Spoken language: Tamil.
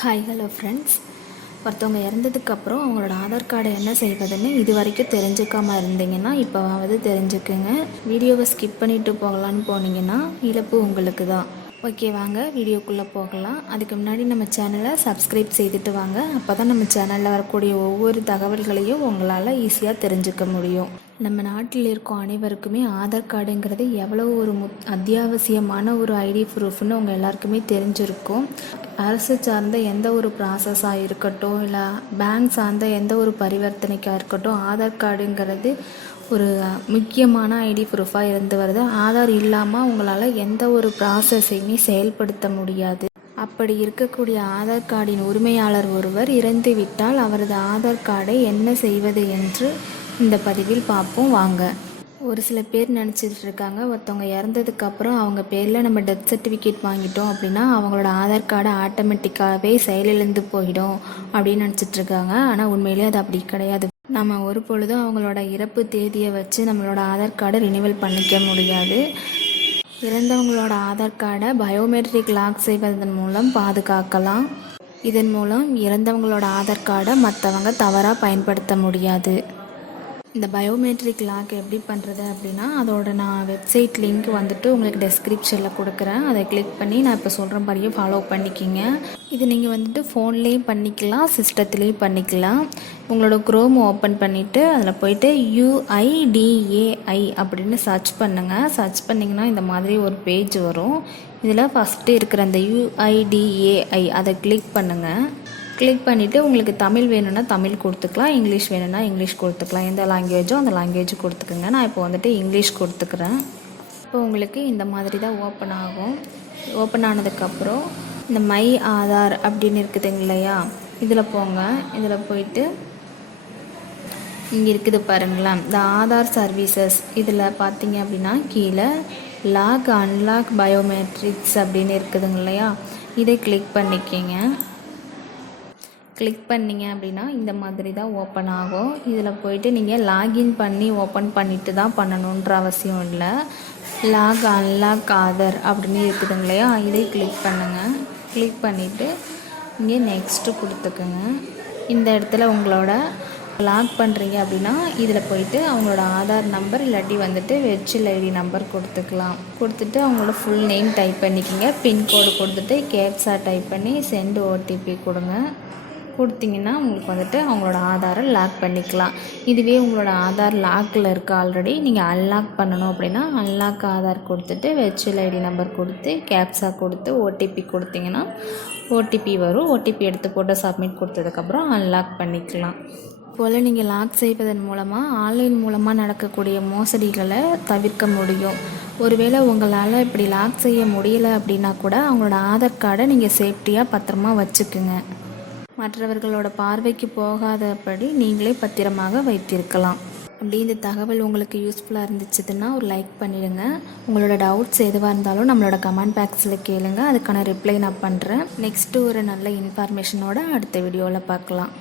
Hi hello friends. ஒருத்தவங்க இறந்ததுக்கப்புறம் அவங்களோட ஆதார் கார்டை என்ன செய்வதுன்னு இது வரைக்கும் தெரிஞ்சுக்காமல் இருந்தீங்கன்னா இப்போவாவது தெரிஞ்சுக்குங்க. வீடியோவை ஸ்கிப் பண்ணிவிட்டு போகலான்னு போனீங்கன்னா இழப்பு உங்களுக்கு தான். ஓகே, வாங்க வீடியோக்குள்ளே போகலாம். அதுக்கு முன்னாடி நம்ம சேனலை சப்ஸ்கிரைப் செய்துட்டு வாங்க. அப்போ தான் நம்ம சேனலில் வரக்கூடிய ஒவ்வொரு தகவல்களையும் உங்களால் ஈஸியாக தெரிஞ்சுக்க முடியும். நம்ம நாட்டில் இருக்கும் அனைவருக்குமே ஆதார் கார்டுங்கிறது எவ்வளோ ஒரு அத்தியாவசியமான ஒரு ஐடி ப்ரூஃப்னு உங்கள் எல்லாருக்குமே தெரிஞ்சிருக்கும். அரசு சார்ந்த எந்த ஒரு ப்ராசஸாக இருக்கட்டும், இல்லை பேங்க் சார்ந்த எந்த ஒரு பரிவர்த்தனைக்காக இருக்கட்டும், ஆதார் கார்டுங்கிறது ஒரு முக்கியமான ஐடி ப்ரூஃபாக இருந்து வருது. ஆதார் இல்லாமல் உங்களால் எந்த ஒரு ப்ராசஸையுமே செயல்படுத்த முடியாது. அப்படி இருக்கக்கூடிய ஆதார் கார்டின் உரிமையாளர் ஒருவர் இறந்துவிட்டால் அவரது ஆதார் கார்டை என்ன செய்வது என்று இந்த பதிவில் பார்ப்போம் வாங்க. ஒரு சில பேர் நினச்சிட்டு இருக்காங்க, ஒருத்தவங்க இறந்ததுக்கப்புறம் அவங்க பேரில் நம்ம டெத் சர்டிஃபிகேட் வாங்கிட்டோம் அப்படின்னா அவங்களோட ஆதார் கார்டு ஆட்டோமேட்டிக்காகவே செயலிழந்து போயிடும் அப்படின்னு நினச்சிட்ருக்காங்க. ஆனால் உண்மையிலே அது அப்படி கிடையாது. நம்ம ஒரு பொழுதும் அவங்களோட இறப்பு தேதியை வச்சு நம்மளோட ஆதார் கார்டை ரினிவல் பண்ணிக்க முடியாது. இறந்தவங்களோட ஆதார் கார்டை பயோமெட்ரிக் லாக் செய்வதன் மூலம் பாதுகாக்கலாம். இதன் மூலம் இறந்தவங்களோட ஆதார் கார்டை மற்றவங்க தவறாக பயன்படுத்த முடியாது. இந்த பயோமெட்ரிக் லாக் எப்படி பண்ணுறது அப்படின்னா, அதோட நான் வெப்சைட் லிங்க் வந்துட்டு உங்களுக்கு டெஸ்கிரிப்ஷனில் கொடுக்குறேன். அதை கிளிக் பண்ணி நான் இப்போ சொல்கிற மாதிரியே ஃபாலோ பண்ணிக்கிங்க. இது நீங்கள் வந்துட்டு ஃபோன்லேயும் பண்ணிக்கலாம், சிஸ்டத்துலேயும் பண்ணிக்கலாம். உங்களோட குரோம் ஓப்பன் பண்ணிவிட்டு அதில் போய்ட்டு UIDAI அப்படின்னு சர்ச் பண்ணுங்கள். சர்ச் பண்ணிங்கன்னா இந்த மாதிரி ஒரு பேஜ் வரும். இதில் ஃபஸ்ட்டு இருக்கிற அந்த UIDAI அதை கிளிக் பண்ணுங்கள். கிளிக் பண்ணிவிட்டு உங்களுக்கு தமிழ் வேணும்னா தமிழ் கொடுத்துக்கலாம், இங்கிலீஷ் வேணும்னா இங்கிலீஷ் கொடுத்துக்கலாம். எந்த லாங்குவேஜோ அந்த லாங்குவேஜ் கொடுத்துக்குங்க. நான் இப்போ வந்துட்டு இங்கிலீஷ் கொடுத்துக்கிறேன். இப்போ உங்களுக்கு இந்த மாதிரி தான் ஓப்பன் ஆகும். ஓப்பன் ஆனதுக்கப்புறம் இந்த மை ஆதார் அப்படின்னு இருக்குதுங்க இல்லையா, இதில் போங்க. இதில் போயிட்டு இங்கே இருக்குது பாருங்களேன், இந்த ஆதார் சர்வீசஸ். இதில் பார்த்தீங்க அப்படின்னா கீழே லாக் அன்லாக் பயோமெட்ரிக்ஸ் அப்படின்னு இருக்குதுங்க இல்லையா, இதை கிளிக் பண்ணிக்கிங்க. கிளிக் பண்ணிங்க அப்படின்னா இந்த மாதிரி தான் ஓப்பன் ஆகும். இதில் போயிட்டு நீங்கள் லாகின் பண்ணி ஓப்பன் பண்ணிவிட்டு தான் பண்ணணுன்ற அவசியம் இல்லை. லாக் அன்லாக் ஆதார் அப்படின்னு இருக்குதுங்க இல்லையா, இதை கிளிக் பண்ணுங்கள். கிளிக் பண்ணிவிட்டு இங்கே நெக்ஸ்ட்டு கொடுத்துக்குங்க. இந்த இடத்துல உங்களோட லாக் பண்ணுறீங்க அப்படின்னா இதில் போயிட்டு அவங்களோட ஆதார் நம்பர் இல்லாட்டி வந்துட்டு வெர்ச்சுவல் ஐடி நம்பர் கொடுத்துக்கலாம். கொடுத்துட்டு அவங்களோட ஃபுல் நேம் டைப் பண்ணிக்கிங்க. பின்கோடு கொடுத்துட்டு கேப்ஸா டைப் பண்ணி சென்ட் OTP கொடுங்க. கொடுத்தீங்கன்னா உங்களுக்கு வந்துட்டு அவங்களோட ஆதாரை லாக் பண்ணிக்கலாம். இதுவே உங்களோட ஆதார் லாக்கில் இருக்க ஆல்ரெடி நீங்கள் அன்லாக் பண்ணணும் அப்படின்னா அன்லாக் ஆதார் கொடுத்துட்டு வெர்ச்சுவல் ஐடி நம்பர் கொடுத்து கேப்ஸா கொடுத்து OTP கொடுத்தீங்கன்னா OTP வரும். OTP எடுத்து போட்டு சப்மிட் கொடுத்ததுக்கப்புறம் அன்லாக் பண்ணிக்கலாம். போல் நீங்கள் லாக் செய்வதன் மூலமாக ஆன்லைன் மூலமாக நடக்கக்கூடிய மோசடிகளை தவிர்க்க முடியும். ஒருவேளை உங்களால் இப்படி லாக் செய்ய முடியலை அப்படின்னா கூட அவங்களோட ஆதார் கார்டை நீங்கள் சேஃப்டியாக பத்திரமா வச்சுக்குங்க. மற்றவர்களோட பார்வைக்கு போகாதபடி நீங்களே பத்திரமாக வைத்திருக்கலாம். அப்படி இந்த தகவல் உங்களுக்கு யூஸ்ஃபுல்லாக இருந்துச்சுன்னா ஒரு லைக் பண்ணிடுங்க. உங்களோட டவுட்ஸ் எதுவாக இருந்தாலும் நம்மளோட கமெண்ட் பாக்ஸில் கேளுங்க, அதுக்கான ரிப்ளை நான் பண்ணுறேன். நெக்ஸ்ட்டு ஒரு நல்ல இன்ஃபர்மேஷனோட அடுத்த வீடியோவில் பார்க்கலாம்.